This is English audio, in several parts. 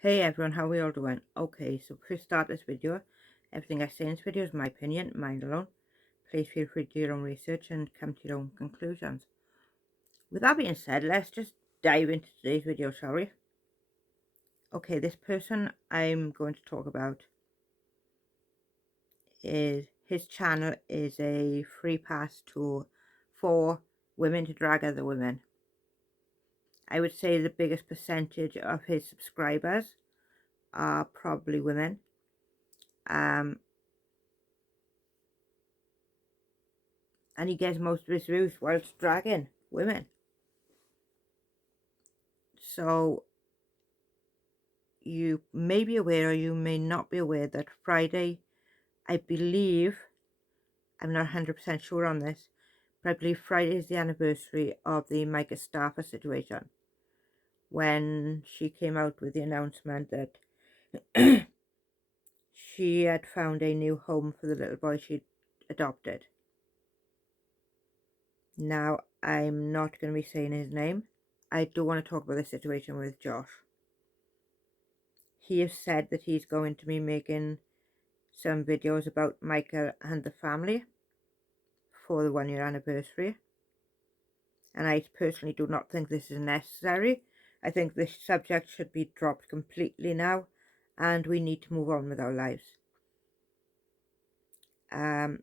Hey everyone, how are we all doing? Okay, so before we start this video, everything I say in this video is my opinion, mine alone. Please feel free to do your own research and come to your own conclusions. With that being said, let's just dive into today's video, shall we? Okay, this person I'm going to talk about his channel is a free pass for women to drag other women. I would say the biggest percentage of his subscribers are probably women. And he gets most of his views whilst dragging women. So you may be aware or you may not be aware that Friday, I believe, I'm not 100% sure on this, but I believe Friday is the anniversary of the myka stauffer situation, when she came out with the announcement that she had found a new home for the little boy she'd adopted. Now, I'm not going to be saying his name. I do want to talk about the situation with Josh. He has said that he's going to be making some videos about Michael and the family for the 1 year anniversary, and I personally do not think this is necessary. I think this subject should be dropped completely now, and we need to move on with our lives. I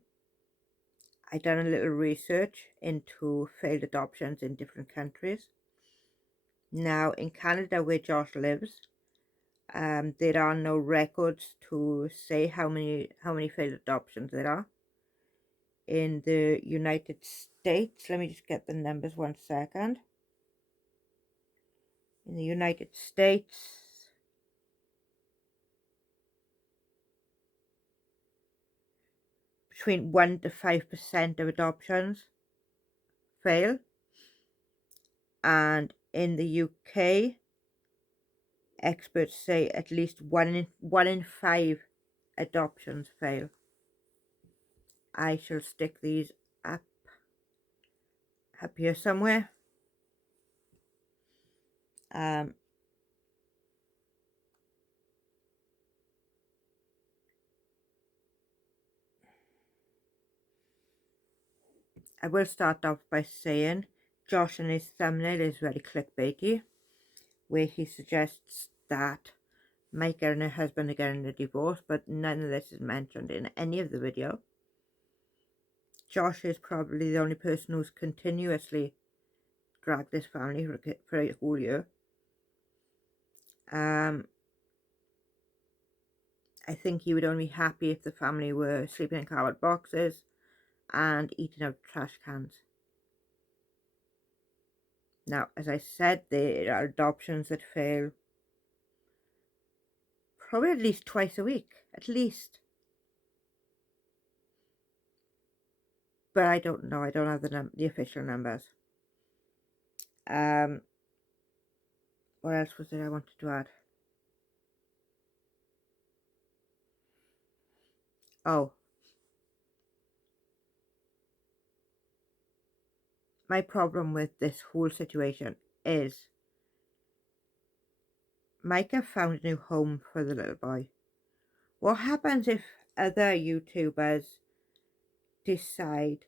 done a little research into failed adoptions in different countries. Now, in Canada, where Josh lives, there are no records to say how many failed adoptions there are. In the United States, let me just get the numbers 1 second. In the United States, between 1 to 5% of adoptions fail, and in the UK, experts say at least 1 in 5 adoptions fail. I shall stick these up here somewhere. I will start off by saying Josh in his thumbnail is very clickbaity, where he suggests that myka and her husband are getting a divorce, but none of this is mentioned in any of the video. Josh is probably the only person who's continuously dragged this family for a whole year. I think he would only be happy if the family were sleeping in cardboard boxes and eating out trash cans. Now, as I said, there are adoptions that fail probably at least twice a week, at least. But I don't know. I don't have the official numbers. What else was there I wanted to add? Oh, my problem with this whole situation is myka found a new home for the little boy. What happens if other YouTubers decide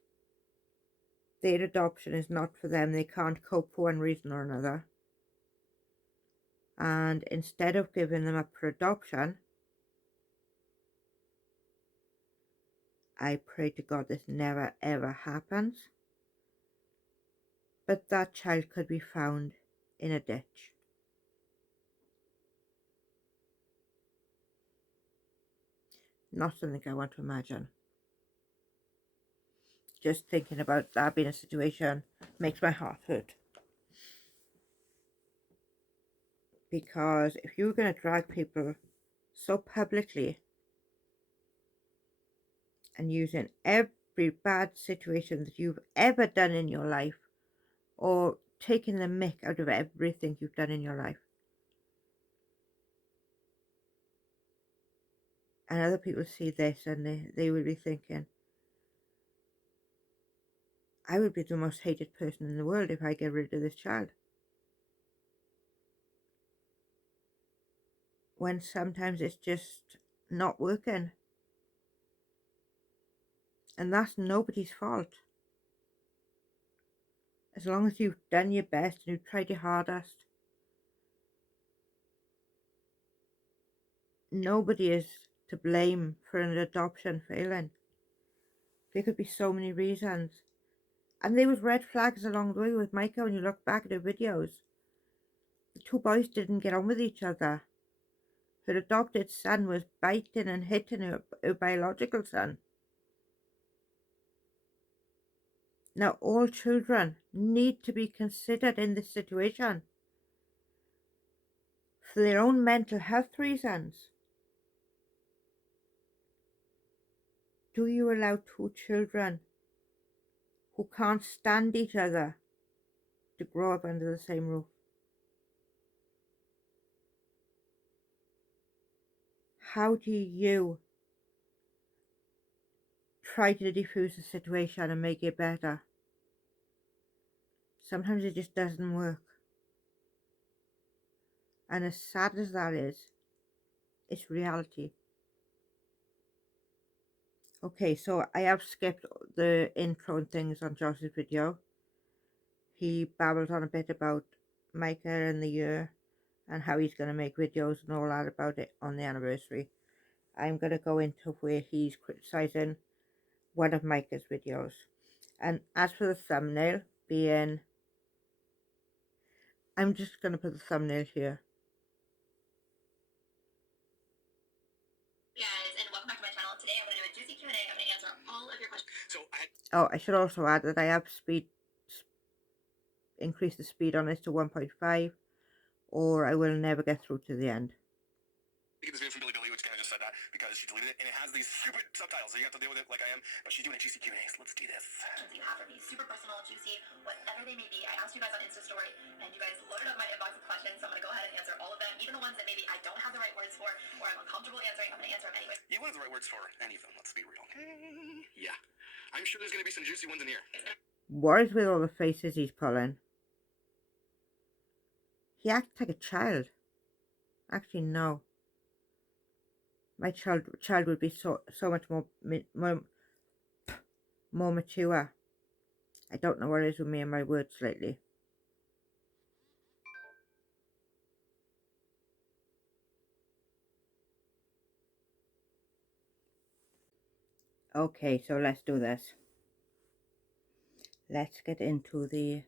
their adoption is not for them, they can't cope for one reason or another, and instead of giving them up for adoption, I pray to God this never ever happens, but that child could be found in a ditch. Not something I want to imagine. Just thinking about that being a situation makes my heart hurt. Because if you're going to drag people so publicly and using every bad situation that you've ever done in your life, or taking the mick out of everything you've done in your life, and other people see this and they will be thinking, I would be the most hated person in the world if I get rid of this child. when sometimes it's just not working. And that's nobody's fault. As long as you've done your best and you've tried your hardest, nobody is to blame for an adoption failing. There could be so many reasons. And there was red flags along the way with myka when you look back at her videos. The two boys didn't get on with each other. Her adopted son was biting and hitting her biological son. Now, all children need to be considered in this situation for their own mental health reasons. Do you allow two children who can't stand each other to grow up under the same roof? How do you try to diffuse the situation and make it better? Sometimes it just doesn't work. And as sad as that is, it's reality. Okay, so I have skipped the intro and things on Josh's video. He babbled on a bit about myka and the year and how he's going to make videos and all that about it on the anniversary. I'm going to go into where he's criticising one of myka's videos. And as for the thumbnail being, I'm just going to put the thumbnail here. Guys, and welcome back to my channel. Today I'm going to do a juicy Q&A. I'm going to answer all of your questions. I should also add that I have increased the speed on this to 1.5, or I will never get through to the end. You get this video from Billy, which kind of just said that because she deleted it, and it has these stupid subtitles, so you have to deal with it like I am. But she's doing a juicy Q&A, so let's do this. You have for me, super personal, juicy, whatever they may be. I asked you guys on Insta story, and you guys loaded up my inbox with questions, so I'm going to go ahead and answer all of them, even the ones that maybe I don't have the right words for, or I'm uncomfortable answering. I'm going to answer them anyway. You won't have the right words for any of them, let's be real. Yeah. I'm sure there's going to be some juicy ones in here. What is with all the faces he's pulling? He acts like a child. Actually, no. My child would be so much more mature. I don't know what it is with me and my words lately. Okay, so let's do this. Let's get into the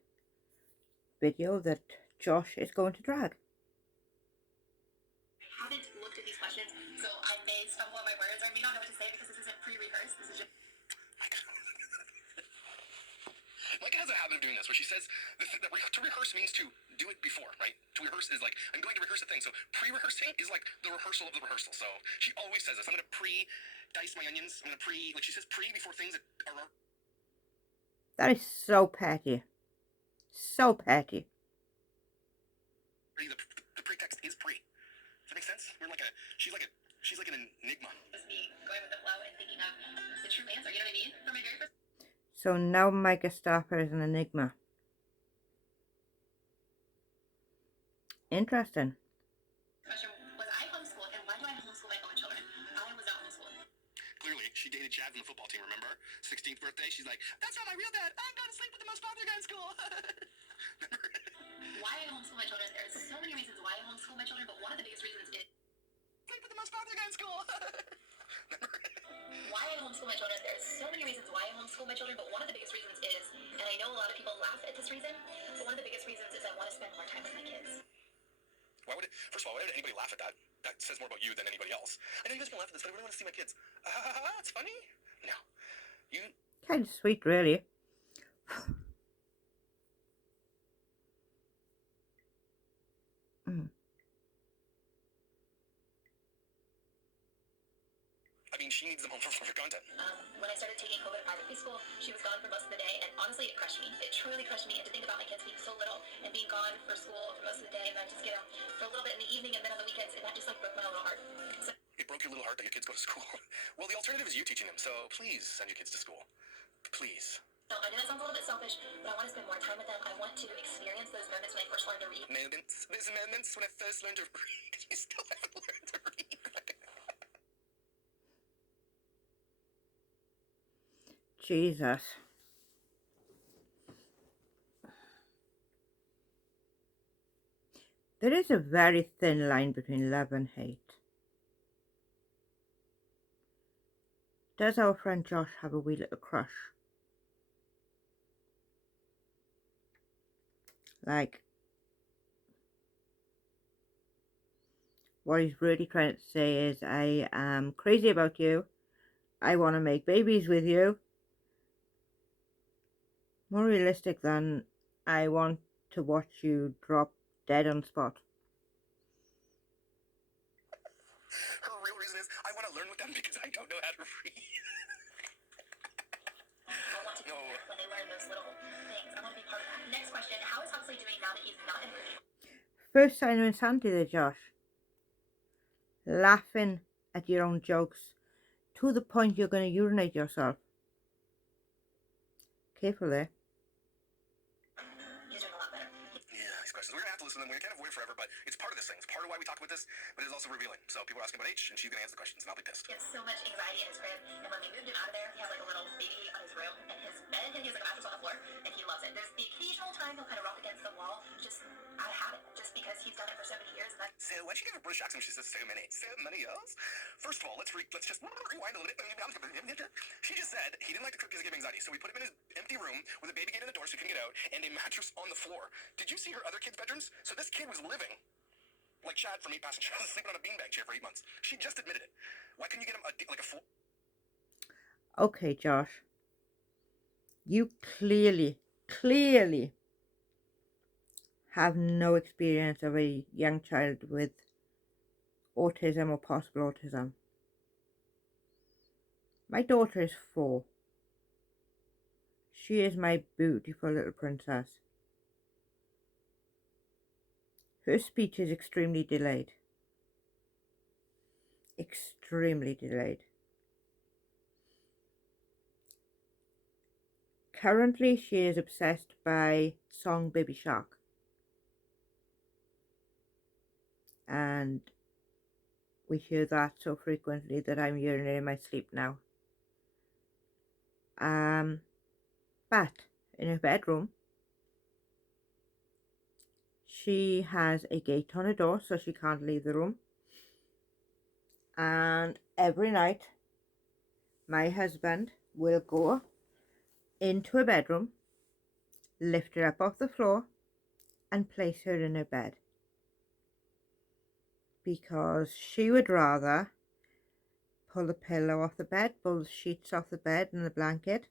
video that Josh is going to drag. I haven't looked at these questions, so I may stumble on my words, or I may not know what to say because this isn't pre-rehearsed. This is just... Myka has a habit of doing this, where she says that to rehearse means to do it before, right? To rehearse is like, I'm going to rehearse a thing. So pre-rehearsing is like the rehearsal of the rehearsal. So she always says this. I'm going to pre-dice my onions. I'm going to like she says pre before things are... That is so petty. So petty. The pretext is pre. Does that make sense? She's like an enigma. Just me going with the flow and thinking of the true answer, you know what I mean? For my very first... So now myka stauffer is an enigma. Interesting. Question, was I homeschooled, and why do I homeschool my own children? I was not homeschooled. Clearly, she dated Chad from the football team, remember? 16th birthday, she's like, that's not my real dad. I'm going to sleep with the most popular guy in school. Why I homeschool my children? There's so many reasons why I homeschool my children, but one of the biggest reasons is sleep with the most popular guy in school. Why I homeschool my children? There's so many reasons why I homeschool my children, but one of the biggest reasons is, and I know a lot of people laugh at this reason, but one of the biggest reasons is I want to spend more time with my kids. First of all, why would anybody laugh at that? That says more about you than anybody else. I know you guys can laugh at this, but I really want to see my kids. It's funny? No. Kind of sweet, really. I mean, she needs them home for content. When I started taking COVID at private preschool, she was gone for most of the day, and honestly, it crushed me. It truly crushed me, and to think about my kids being so little and being gone for school for most of the day, and then just get them for a little bit in the evening and then on the weekends, and that just like broke my little heart. So, it broke your little heart that your kids go to school. Well, the alternative is you teaching them, so please send your kids to school. Please. So I know that sounds a little bit selfish, but I want to spend more time with them. I want to experience those moments when I first learned to read. Those moments when I first learned to read. You still haven't learned. Jesus. There is a very thin line between love and hate. Does our friend Josh have a wee little crush? Like, what he's really trying to say is, I am crazy about you. I want to make babies with you. More realistic than, I want to watch you drop dead on the spot. Her real reason is, I want to learn with them because I don't know how to read. I want to be there when they learn those little things. I want to be part of that. Next question, how is Huxley doing now that he's not in the First sign of insanity there, Josh. Laughing at your own jokes to the point you're going to urinate yourself. Careful there. He's doing a lot better. Yeah, these questions. We're going to have to listen to them. We can't avoid it forever, but it's part of this thing. It's part of why we talk about this, but it's also revealing. So people are asking about H, and she's going to answer the questions, and I'll be pissed. He has so much anxiety in his crib, and when we moved him out of there, he had like a little baby on his room, and his bed, and he has like a mattress on the floor, and he loves it. There's the occasional time he'll kind of rock against the wall, just out of habit, just because he's done it for so many years. And So why'd she give a British accent when she says so many years? First of all, let's just rewind a little bit. She just said he didn't like the crib because he gave anxiety, so we put him in his empty room with a baby gate in the door so he couldn't get out, and a mattress on the floor. Did you see her other kids' bedrooms? So this kid was living like Chad from Meat Passengers, sleeping on a beanbag chair for 8 months. She just admitted it. Why couldn't you get him like a full... Okay, Josh. You clearly have no experience of a young child with autism or possible autism. My daughter is 4. She is my beautiful little princess. Her speech is extremely delayed. Extremely delayed. Currently, she is obsessed by song Baby Shark. And we hear that so frequently that I'm urinating in my sleep now. But in her bedroom, she has a gate on her door so she can't leave the room. And every night, my husband will go into her bedroom, lift her up off the floor, and place her in her bed. Because she would rather pull the pillow off the bed, pull the sheets off the bed and the blanket,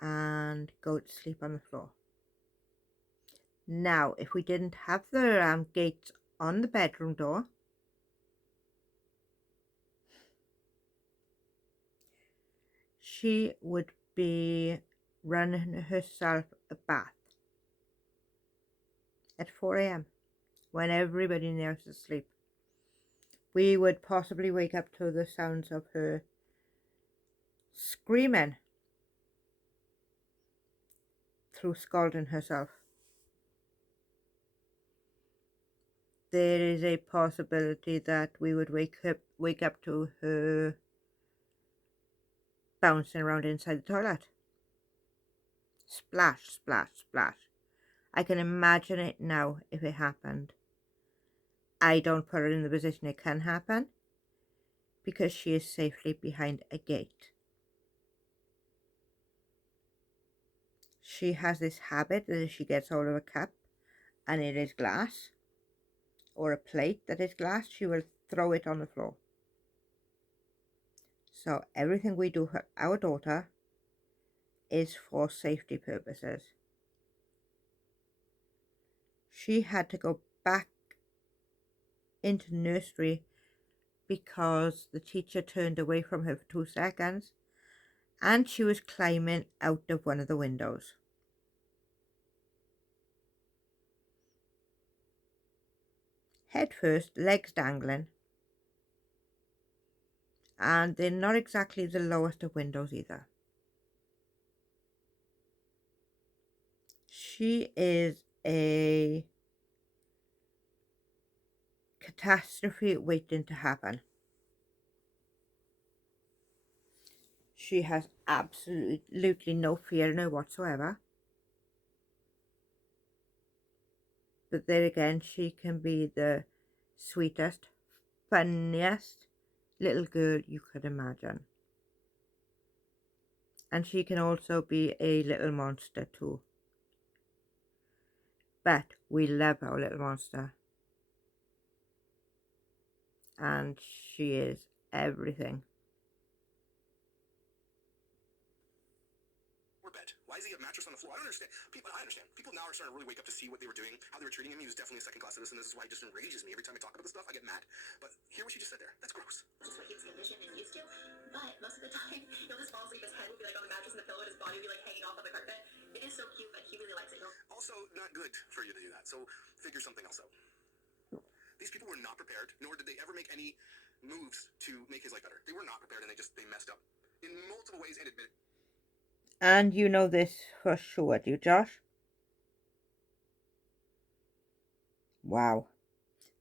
and go to sleep on the floor. Now, if we didn't have the gates on the bedroom door, she would be running herself a bath at 4 a.m. when everybody in the house is asleep. We would possibly wake up to the sounds of her screaming through scalding herself. There is a possibility that we would wake up to her bouncing around inside the toilet. Splash, splash, splash. I can imagine it now if it happened. I don't put her in the position it can happen because she is safely behind a gate. She has this habit that if she gets hold of a cup and it is glass, or a plate that is glass, she will throw it on the floor. So everything we do for our daughter is for safety purposes. She had to go back into nursery because the teacher turned away from her for 2 seconds and she was climbing out of one of the windows. Head first, legs dangling, and they're not exactly the lowest of windows either. She is a catastrophe waiting to happen. She has absolutely no fear in her whatsoever. But there again, she can be the sweetest, funniest little girl you could imagine. And she can also be a little monster too. But we love our little monster. And she is everything. Bed. Why does he have a mattress on the floor? I don't understand. I understand. People now are starting to really wake up to see what they were doing, how they were treating him. He was definitely a second-class citizen. This is why it just enrages me. Every time I talk about this stuff, I get mad. But hear what she just said there. That's gross. Just what he was conditioned and used to. But most of the time, he'll just fall asleep. His head will be like on the mattress and the pillow, and his body will be like hanging off on the carpet. It is so cute, but he really likes it. Also, not good for you to do that. So figure something else out. These people were not prepared, nor did they ever make any moves to make his life better. They were not prepared, and they messed up in multiple ways and admitted. And you know this for sure, do you, Josh? Wow.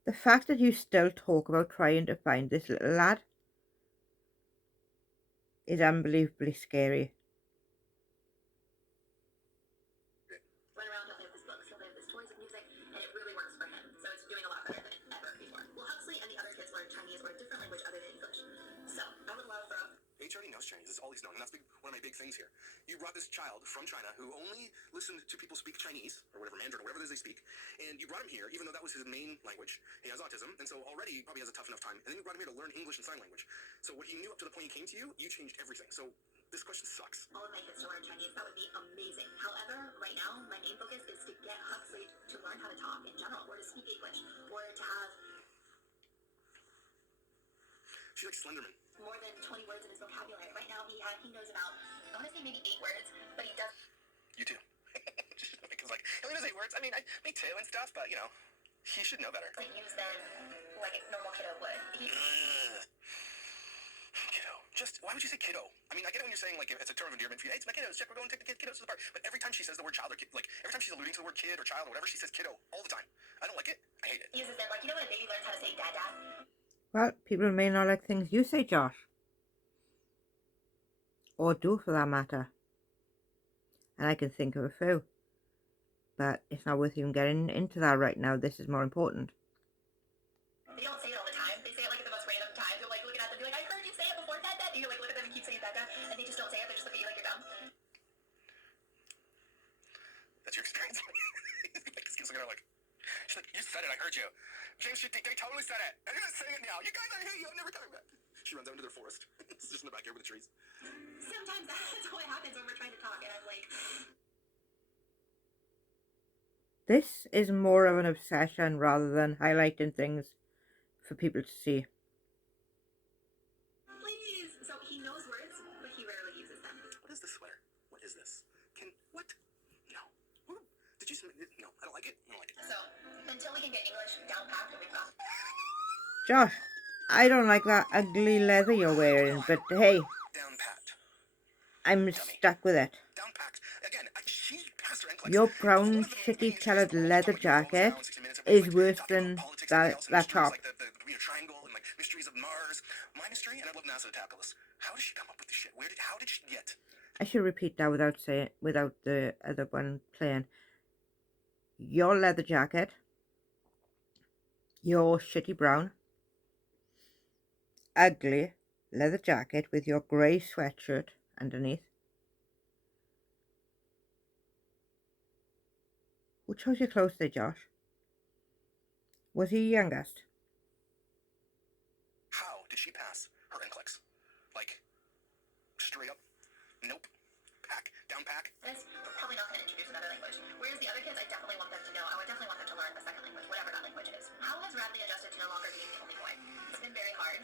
The fact that you still talk about trying to find this little lad is unbelievably scary. Run around, he'll play with his books, he'll play with his toys and music, and it really works for him. So it's doing a lot better than ever before. Well, Huxley and the other kids learn Chinese or a different language other than English. So I would love for H already knows Chinese. It's all he's known, and that's one of my big things here. You brought this child from China who only listened to people speak Chinese, or whatever, Mandarin, or whatever it is they speak, and you brought him here, even though that was his main language. He has autism, and so already he probably has a tough enough time, and then you brought him here to learn English and sign language. So what he knew up to the point he came to you, you changed everything. So this question sucks. all of my kids to learn Chinese. That would be amazing. However, right now, my main focus is to get Huxley to learn how to talk in general, or to speak English, or to have She's like Slenderman. more than 20 words in his vocabulary. Right now, he knows about, I want to say maybe 8 words, but he does. You too. Because like, he only knows 8 words. I mean, me too and stuff, but you know, he should know better. Doesn't use them like a normal kiddo would. Kiddo. Just, why would you say kiddo? I mean, I get it when you're saying, like, it's a term of endearment for you. Hey, it's my kiddos. Check, we're going to take the kiddos to the park. But every time she says the word child or kid, like, every time she's alluding to the word kid or child or whatever, she says kiddo all the time. I don't like it. I hate it. He uses them like, you know when a baby learns how to say dada? Well, people may not like things you say, Josh. Or do, for that matter. And I can think of a few. But it's not worth even getting into that right now. This is more important. They don't say it all the time. They say it like at the most random times. You're like looking at them and be like, I heard you say it before, dada. And you like look at them and keep saying dada. And they just don't say it. They just look at you like you're dumb. That's your experience? This kid's looking at her like, she's like, you said it, I heard you. James, they totally said it. I'm gonna say it now. You guys, I hate you. I'm never coming back. She runs out into their forest. It's just in the backyard with the trees. Sometimes that's what happens when we're trying to talk. And I'm like, This is more of an obsession rather than highlighting things for people to see. please. So he knows words, but he rarely uses them. What is this sweater? What is this? What? No. Did you no, I don't like it. I don't like it. So until we can get English down packed and we've got Josh, I don't like that ugly leather you're wearing, but hey, Down packed. I'm stuck with it. Down packed. Again, she passed her NCLEX. Your brown, shitty-coloured leather jacket is worse than that top. Like the triangle and like mysteries of Mars. My mystery, and I'd love NASA to tackle this. How did she come up with this shit? How did she get? I should repeat that without the other one playing. Your leather jacket, your shitty brown, ugly leather jacket with your grey sweatshirt underneath. Who chose your clothes there, Josh? Was he youngest? How did she pass her NCLEX? Like, straight up, nope. Down pack. this. We're probably not going to introduce another language. Whereas the other kids, I definitely want them to know. I would definitely want them to learn a second language, whatever that language is. How has Radley adjusted to no longer being the only boy? It's been very hard.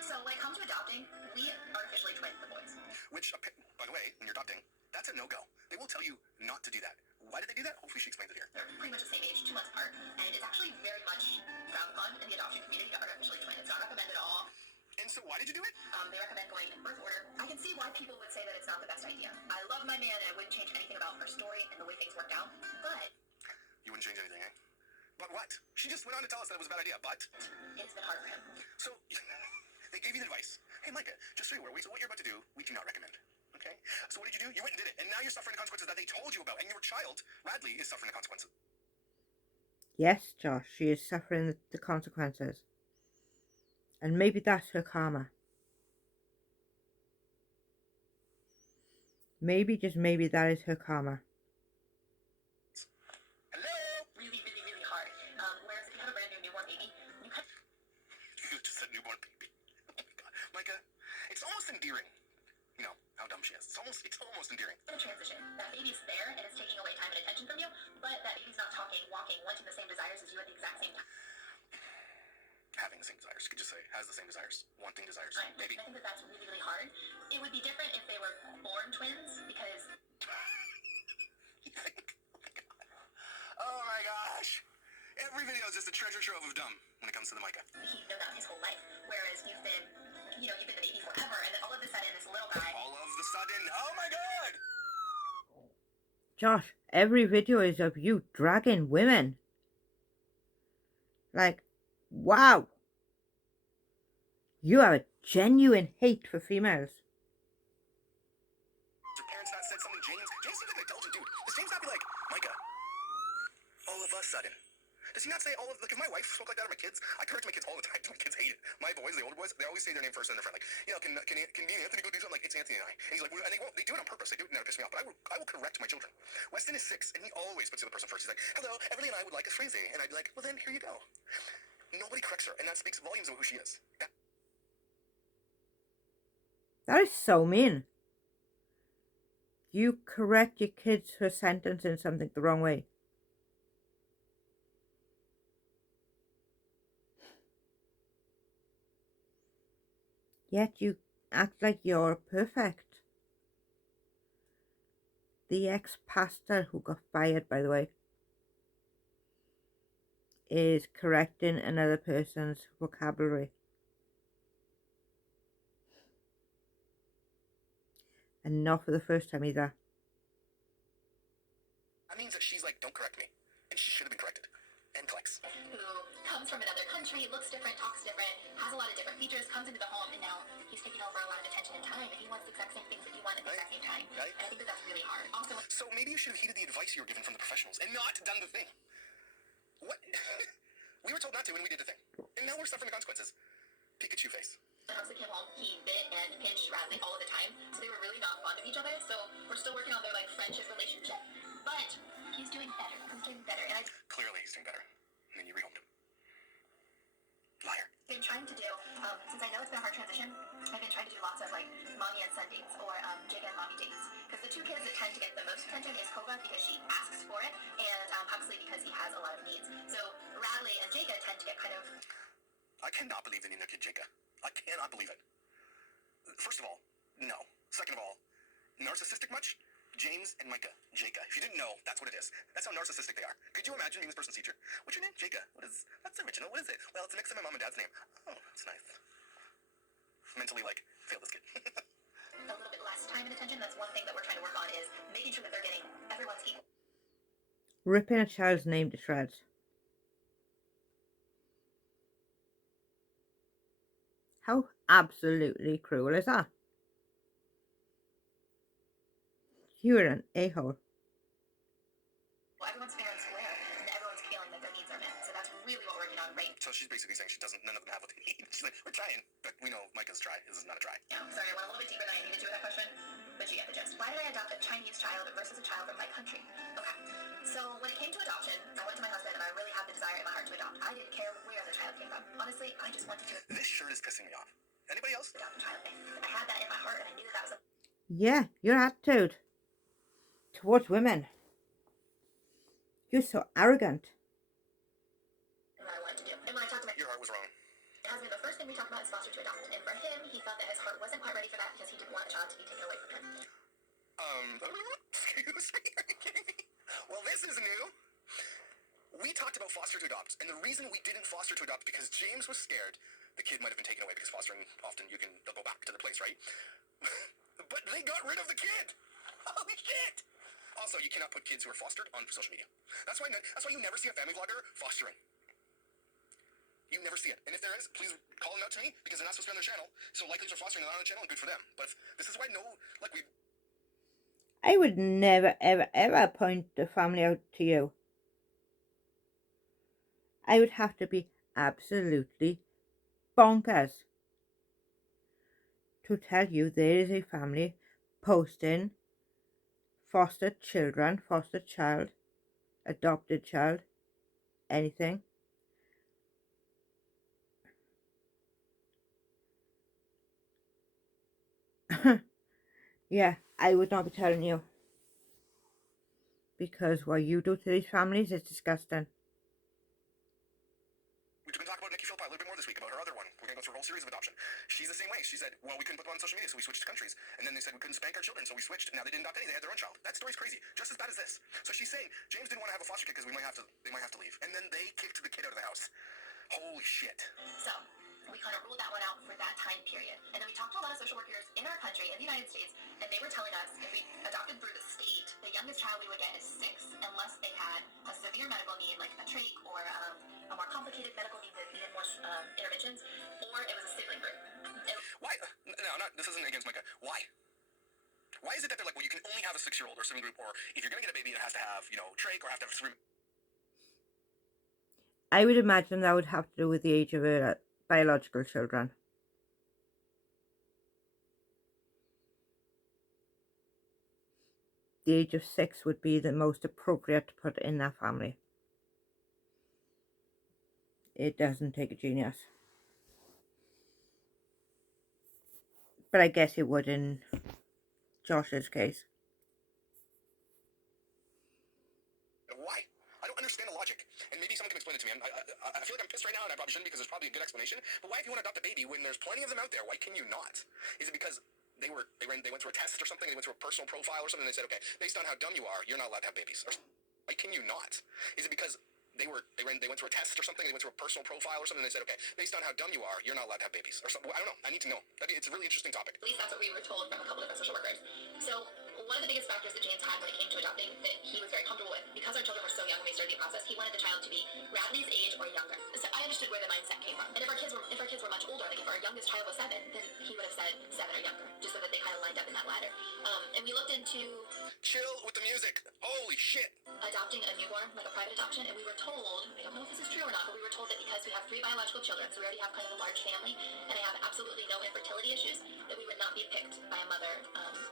So when it comes to adopting, we artificially twin the boys. Which, by the way, when you're adopting, that's a no-go. They will tell you not to do that. Why did they do that? Hopefully she explains it here. They're pretty much the same age, 2 months apart, and it's actually very much frowned upon in the adoption community to artificially twin. It's not recommended at all. And so why did you do it? They recommend going in birth order. I can see why people would say that it's not the best idea. I love my man and I wouldn't change anything about her story and the way things worked out, but You wouldn't change anything, eh? But what? She just went on to tell us that it was a bad idea, but it's been hard for him. So They gave you the advice. Hey, Micah, just so you're aware, what you're about to do, we do not recommend. Okay? So what did you do? You went and did it. And now you're suffering the consequences that they told you about. And your child, Radley, is suffering the consequences. Yes, Josh, she is suffering the consequences. And maybe that's her karma. Maybe, just maybe, that is her karma. Hello? Really, really, really hard. Whereas if you have a brand new newborn baby, you kind You just said newborn baby. Oh my God. Micah, it's almost endearing. You know, how dumb she is. It's almost endearing. of transition. That baby's there and it's taking away time and attention from you, but that baby's not talking, walking, wanting the same desires as you at the exact same time. Having the same desires. You could just say, has the same desires. Wanting desires. Maybe. I think that that's really, really hard. It would be different if they were born twins, because You think? Oh my gosh. Every video is just a treasure trove of dumb when it comes to the Micah. he's known that his whole life. Whereas you've been the baby forever, and then all of a sudden this little guy. All of the sudden, oh my God! Josh, every video is of you dragging women. Like, wow. You have a genuine hate for females. Your parents not said something, James seems like an intelligent dude. Does James not be like, Micah, all of a sudden? Does he not say all of, like, if my wife spoke like that to my kids, I correct my kids all the time. My kids hate it. My boys, the older boys, they always say their name first and their friend. Like, you know, can me and Anthony go do something? Like, it's Anthony and I. And he's like, and they do it on purpose. They do it now to piss me off. But I will correct my children. Weston is 6, and he always puts the other person first. He's like, hello, Everly and I would like a freezy. And I'd be like, well, then here you go. Nobody corrects her, and that speaks volumes of who she is. That is so mean. You correct your kids for sentencing something the wrong way. Yet you act like you're perfect. The ex-pastor, who got fired, by the way, is correcting another person's vocabulary. And not for the first time either. That means that she's like, don't correct me. And she should have been corrected. And clicks. Who comes from another country, looks different, talks different, has a lot of different features, comes into the home, and now he's taking over a lot of attention and time, and he wants the exact same things that you want at the exact same time. Right. And I think that that's really hard. Also, So maybe you should have heeded the advice you were given from the professionals and not done the thing. What? We were told not to when we did the thing. And now we're suffering the consequences. Pikachu face. when Huxley came home, he bit and pinched Radley all of the time, so they were really not fond of each other, so we're still working on their, friendship relationship. But he's doing better. He's doing better, and Clearly he's doing better. And then you rehomed him. Liar. I've been trying to do, since I know it's been a hard transition, I've been trying to do lots of, mommy and son dates, or, Jake and mommy dates. Because the two kids that tend to get the most attention is Kova, because she asks for it, and, Huxley, because he has a lot of needs. So, Radley and Jake tend to get kind of... I cannot believe they named their kid Jacob. I cannot believe it. First of all, no. Second of all, narcissistic much? James and Myka. Jacob. If you didn't know, that's what it is. That's how narcissistic they are. Could you imagine being this person's teacher? What's your name? Jacob. That's original. What is it? Well, it's a mix of my mom and dad's name. Oh, that's nice. Mentally, failed this kid. a little bit less time and attention. That's one thing that we're trying to work on, is making sure that they're getting everyone's equal. Ripping a child's name to shreds. How absolutely cruel is that? You're an a-hole. Well, everyone's fair and square, and everyone's feeling that their needs are met. So that's really what we're working on right So she's basically saying none of them have what they need. She's like, we're trying, but we know Micah's try. This is not a try. now. Sorry, I went a little bit deeper than I needed to with that question, but you get the gist. Why did I adopt a Chinese child versus a child from my country? Okay, so when it came to adoption, I went to my husband, and I really had the desire in my heart to adopt. I didn't care where the child came from. Honestly, I just wanted to This shirt is pissing me off. Anybody else? adopt a child. I had that in my heart, and I knew that was a... Yeah, your attitude towards women. You're so arrogant. what I wanted to do. And when I talked to my Your heart was wrong. husband, the first thing we talked about is foster to adopt. And for him, he felt that his heart wasn't quite ready for that because he didn't want a child to be taken away from him. Excuse me? Are you kidding me? Well, this is new. We talked about foster to adopt, and the reason we didn't foster to adopt because James was scared the kid might have been taken away, because fostering, often they'll go back to the place, right? But they got rid of the kid! Holy shit! Also, you cannot put kids who are fostered on social media. That's why you never see a family vlogger fostering. You never see it. And if there is, please call them out to me because they're not supposed to be on their channel. So likely they're fostering, they're not on the channel, and good for them. But this is why I would never, ever, ever point the family out to you. I would have to be absolutely bonkers to tell you there is a family posting foster children, foster child, adopted child, anything. Yeah, I would not be telling you. Because what you do to these families is disgusting. we're going to talk about Nikki Philpott a little bit more this week about her other one. We're going to go through a whole series of adoption. She's the same way. She said, well, we couldn't put them on social media, so we switched countries. And then they said we couldn't spank our children, so we switched. Now they didn't adopt any. They had their own child. That story's crazy. Just as bad as this. So she's saying James didn't want to have a foster kid because they might have to leave. And then they kicked the kid out of the house. Holy shit. So we kind of ruled that one out for that time period. And then we talked to a lot of social workers in our country, in the United States, and they were telling us if we adopted through the state, the youngest child we would get is 6 unless they had a severe medical need like a trach or a more complicated medical need that needed more interventions, or it was a sibling group. Why? No, this isn't against Micah. Why? Why is it that they're like, well, you can only have a 6-year-old or sibling group, or if you're going to get a baby, it has to have, trach or have to have I would imagine that would have to do with the age of biological children. The age of 6 would be the most appropriate to put in that family. It doesn't take a genius. But I guess it would in Josh's case. Why? I don't understand the logic. And maybe someone can explain it to me. I feel like I'm pissed right now, and I probably shouldn't because there's probably a good explanation. But why, if you want to adopt a baby, when there's plenty of them out there, why can you not? Is it because they went through a test or something? They went through a personal profile or something, and they said, okay, based on how dumb you are, you're not allowed to have babies. Or why can you not? Is it because they went through a test or something? They went through a personal profile or something, and they said, okay, based on how dumb you are, you're not allowed to have babies. Or something. I don't know. I need to know. It's a really interesting topic. At least that's what we were told from a couple different social workers. So one of the biggest factors that James had when it came to adopting that he was very comfortable with, because our children were so young when we started the process, he wanted the child to be Radley's age or younger. So I understood where the mindset came from. And if our kids were much older, like if our youngest child was 7, then he would have said 7 or younger, just so that they kind of lined up in that ladder. And we looked into Chill with the music. Holy shit. Adopting a newborn, like a private adoption, and we were told, I don't know if this is true or not, but we were told that because we have 3 biological children, so we already have kind of a large family, and I have absolutely no infertility issues, that we would not be picked by a mother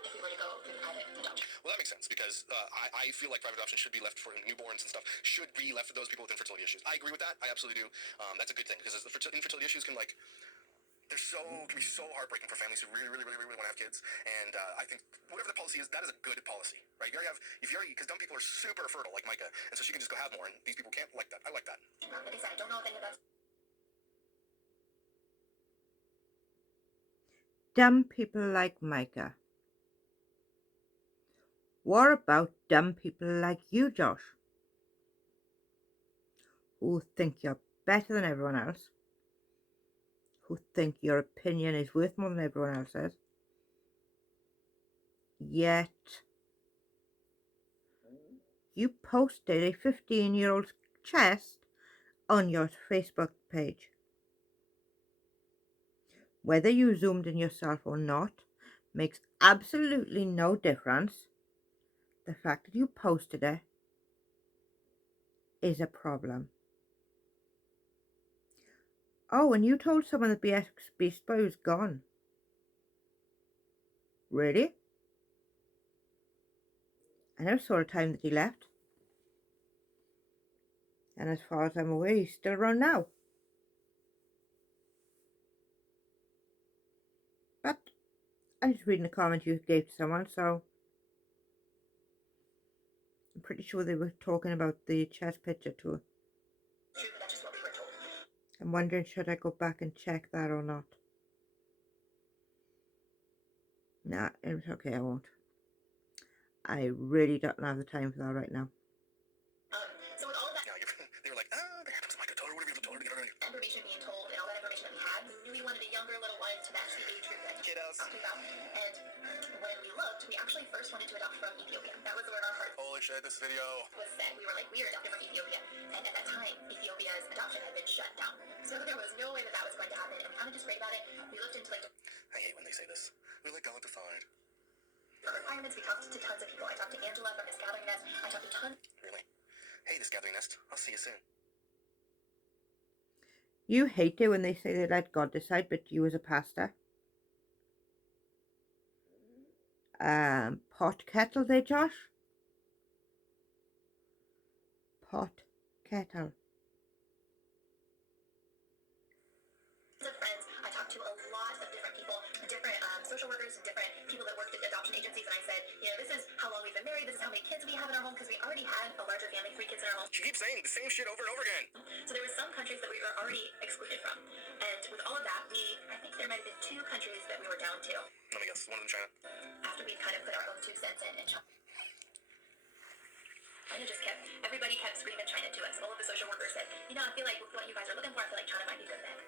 if we were to go through private adoption. Well, that makes sense because I feel like private adoption should be left for newborns and stuff. Should be left for those people with infertility issues. I agree with that. I absolutely do. That's a good thing because the infertility issues can can be so heartbreaking for families who really, really, really, really want to have kids. And I think whatever the policy is, that is a good policy, right? Because dumb people are super fertile, like Micah, and so she can just go have more, and these people can't like that. I like that. Like I said, I don't know if any of that's Dumb people like Micah. What about dumb people like you, Josh? Who think you're better than everyone else? Who think your opinion is worth more than everyone else's? Yet you posted a 15-year-old's chest on your Facebook page. Whether you zoomed in yourself or not makes absolutely no difference. The fact that you posted it is a problem. Oh, and you told someone that BX Beast Boy was gone. Really? I never saw a time that he left. And as far as I'm aware, he's still around now. But I'm just reading a comment you gave to someone, so I'm pretty sure they were talking about the chess picture too. true, but that's just what we were told. I'm wondering, should I go back and check that or not? Nah, it's okay, I won't. I really don't have the time for that right now. So with all of that They were like, Micah told her, whatever you told her. information being told and all that information that we had, we really wanted a younger little one to match the age group that Kiddos. talking about. And when we looked, we actually first wanted to adopt from Ethiopia. That was where our heart Holy shit, this video. was set. We were like, we are adopted from Ethiopia. And at that time, Ethiopia's adoption had been shut down. So there was no way that that was going to happen. And we kind of just prayed about it. We looked into like I hate when they say this. We let God decide. the requirements. We talked to tons of people. I talked to Angela from this gathering nest. I talked to tons. Really? Hey, this gathering nest. I'll see you soon. You hate it when they say they let God decide, but you as a pastor. Pot kettle there, Josh? Pot kettle. Of friends. I talked to a lot of different people, different social workers, and different people that worked at adoption agencies, and I said, you know, this is how long we've been married, this is how many kids we have in our home, because we already had a larger family, 3 kids in our home. She keeps saying the same shit over and over again. So there were some countries that we were already excluded from, and with all of that, I think there might have been 2 countries that we were down to. Let me guess. One of them China. After we kind of put our own 2 cents in, and China everybody kept screaming China to us. All of the social workers said, you know, I feel like with what you guys are looking for, I feel like China might be a good bet.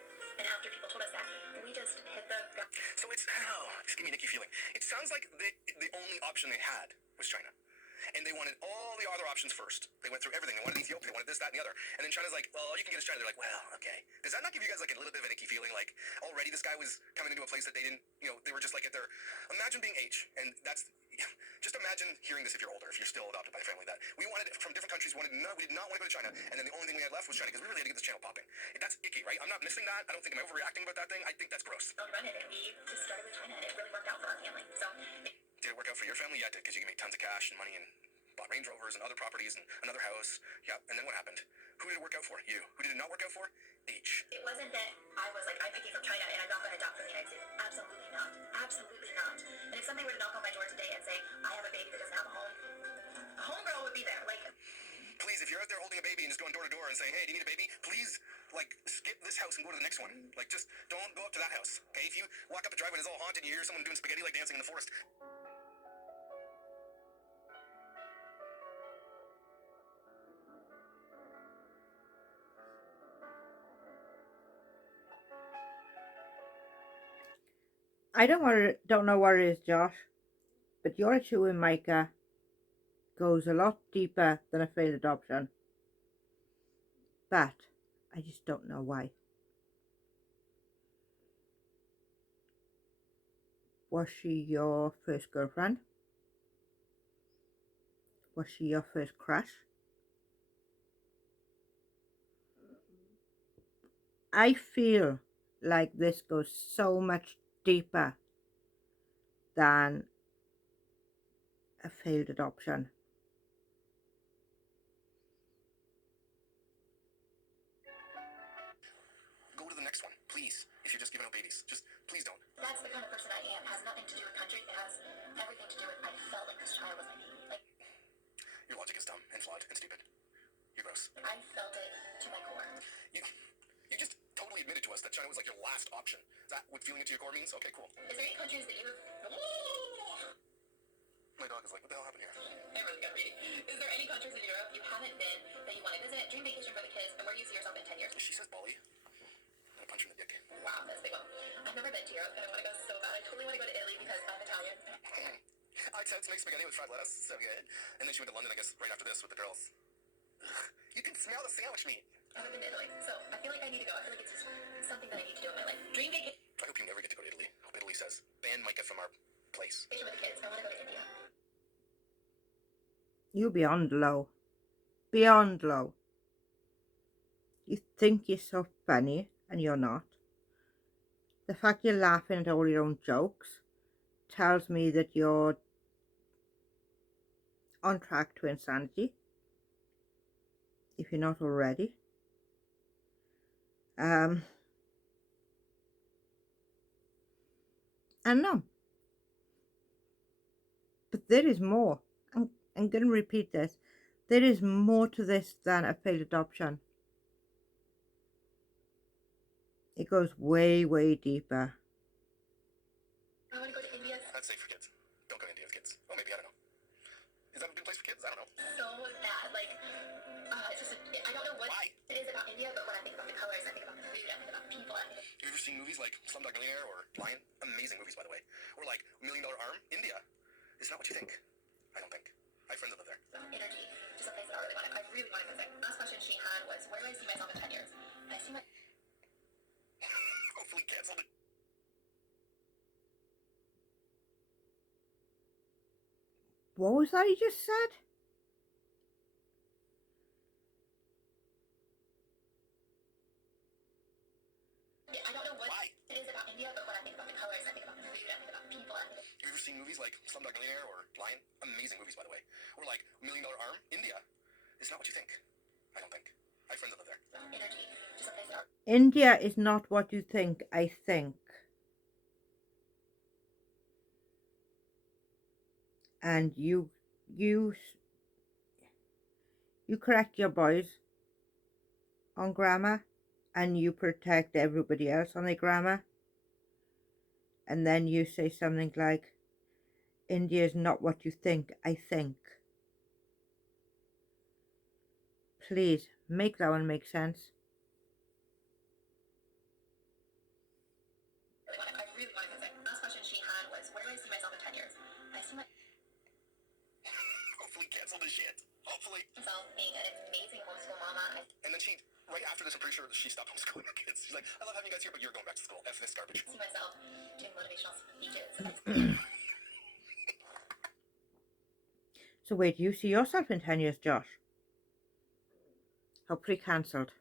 And after people told us that, we just hit the ground. So it's just give me an icky feeling. It sounds like the only option they had was China. And they wanted all the other options first. They went through everything. They wanted Ethiopia. They wanted this, that, and the other. And then China's like, well, all you can get is China. They're like, well, okay. Does that not give you guys like a little bit of an icky feeling? Like already this guy was coming into a place that they didn't, you know, they were just like at their, imagine being H. And that's, just imagine hearing this if you're older, if you're still adopted by a family that we wanted from different countries, we did not want to go to China. And then the only thing we had left was China because we really had to get this channel popping. That's icky, right? I'm not missing that. I don't think I'm overreacting about that thing. I think that's gross. Don't run it, and we just started with China, and it really worked out for our family. So did it work out for your family? Yeah, it did, because you gave me tons of cash and money and bought Range Rovers and other properties and another house. Yeah, and then what happened? Who did it work out for? You. Who did it not work out for? H. It wasn't that I was like, I'm picking from China and I'm not going to adopt from the United States. Absolutely not. Absolutely not. And if somebody were to knock on my door today and say, I have a baby that doesn't have a homegirl would be there. Like, please, if you're out there holding a baby and just going door to door and saying, hey, do you need a baby? Please, like, skip this house and go to the next one. Like, just don't go up to that house, okay? If you walk up the driveway and it's all haunted and you hear someone doing spaghetti like dancing in the forest, I don't know what it is, Josh, but your issue with Myka goes a lot deeper than a failed adoption. But I just don't know why. Was she your first girlfriend? Was she your first crush? I feel like this goes so much deeper than a failed adoption. go to the next one, please. If you're just giving out babies, just please don't. that's the kind of person I am. It has nothing to do with country. It has everything to do with I felt like this child was my baby. Like, Your logic is dumb and flawed and stupid. You're gross. I felt it to my core. You just totally admitted to us that China was like your last option. Is that what feeling it to your core means? Okay, cool. Is there any countries that you've... My dog is like, what the hell happened here? I really got reading. Is there any countries in Europe you haven't been that you want to visit, dream vacation for the kids, and where you see yourself in 10 years? She says Bali. I'm gonna punch her in the dick. Wow, that's a big one. I've never been to Europe, and I want to go so bad. I totally want to go to Italy because I'm Italian. I said to make spaghetti with fried lettuce. So good. And then she went to London, I guess, right after this with the girls. Ugh, you can smell the sandwich meat. I haven't been to Italy, so I feel like I need to go. I feel like it's just something that I need to do in my life. Dream vacation I hope you never get to go to Italy. I hope Italy says, ban Myka from our place. with the kids. I want to go to India. You're beyond low. Beyond low. You think you're so funny, and you're not. The fact you're laughing at all your own jokes tells me that you're on track to insanity, if you're not already. I don't know. But there is more. I'm going to repeat this. There is more to this than a failed adoption. It goes way, way deeper. I want to go to India That's safe for kids. Don't go to India with kids. Oh, maybe, I don't know. Is that a good place for kids? I don't know. so bad. Like, it's just, I don't know what Why? it is about India, but when I think about the colors, I think about the food, I think about the people, I think Have you ever seen movies like Slumdog Millionaire or Lion? Amazing movies, by the way. Or like $1 Million Arm? India. It's not what you think. I don't think. I have friends that live there. Energy, just a place that I really want to visit. Last question she had was, where do I see myself in 10 years? I see my... Hopefully canceled it. What was that he just said? I don't know what Why? it is about India, but when I think about the colors, I think about the food, I think about the people. Have you ever seen movies like Slumdog Millionaire or Lion? Amazing movies, by the way. Or like $1 Million Arm? India. It's not what you think. I don't think. I have friends that live there. Energy, just a place that India is not what you think, I think. And you correct your boys on grammar, and you protect everybody else on their grammar, and then you say something like, India is not what you think, I think. Please, make that one make sense. I really want to visit. Last question she had was, where do I see myself in 10 years? I see Hopefully cancel this shit. Hopefully. myself being an amazing homeschool mama. And then she, right after this, I'm pretty sure she stopped homeschooling her kids. She's like, I love having you guys here, but you're going back to school. F this garbage. I see myself doing motivational speeches. So where do you see yourself in 10 years, Josh? Hopefully cancelled.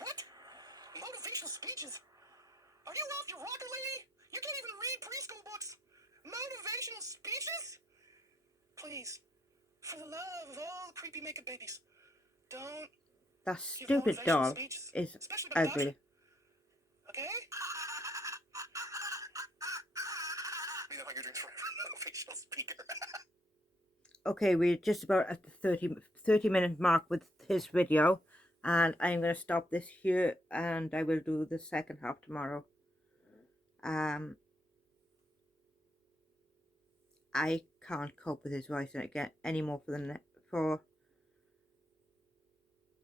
What? Motivational speeches? Are you off your rocker, lady? You can't even read preschool books. Motivational speeches? Please, for the love of all the creepy makeup babies, don't That give stupid motivational doll speeches, is especially about ugly. adoption. Okay? Be that on your dreams forever. Motivational speaker. Okay, we're just about at the 30-minute mark with his video, and I'm going to stop this here, and I will do the second half tomorrow. I can't cope with his voice again anymore for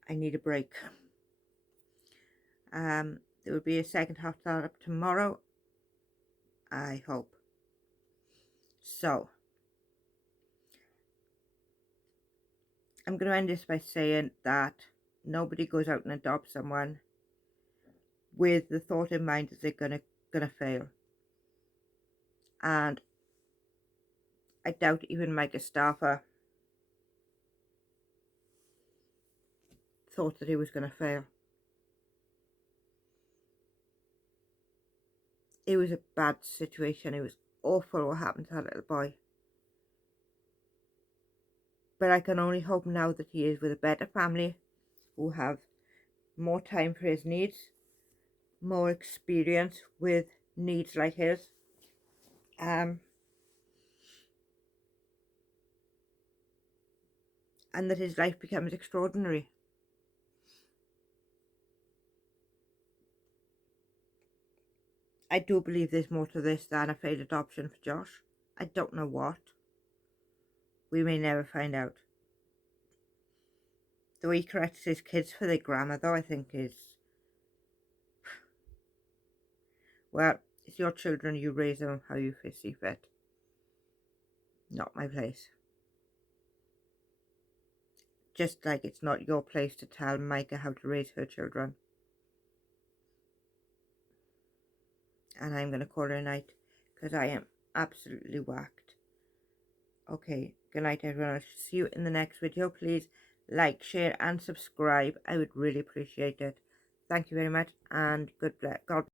I need a break. There will be a second half to that up tomorrow, I hope. So I'm going to end this by saying that nobody goes out and adopts someone with the thought in mind that they're gonna fail. And I doubt even myka stauffer thought that he was gonna fail. It was a bad situation. It was awful what happened to that little boy. But I can only hope now that he is with a better family who have more time for his needs, more experience with needs like his. And that his life becomes extraordinary. I do believe there's more to this than a failed adoption for Josh. I don't know what. We may never find out. The way he corrects his kids for their grammar, though, I think is... Well, it's your children, you raise them how you see fit. Not my place. Just like it's not your place to tell myka how to raise her children. And I'm going to call it a night because I am absolutely whacked. Okay, good night everyone. I shall see you in the next video. Please like, share and subscribe. I would really appreciate it. Thank you very much, and God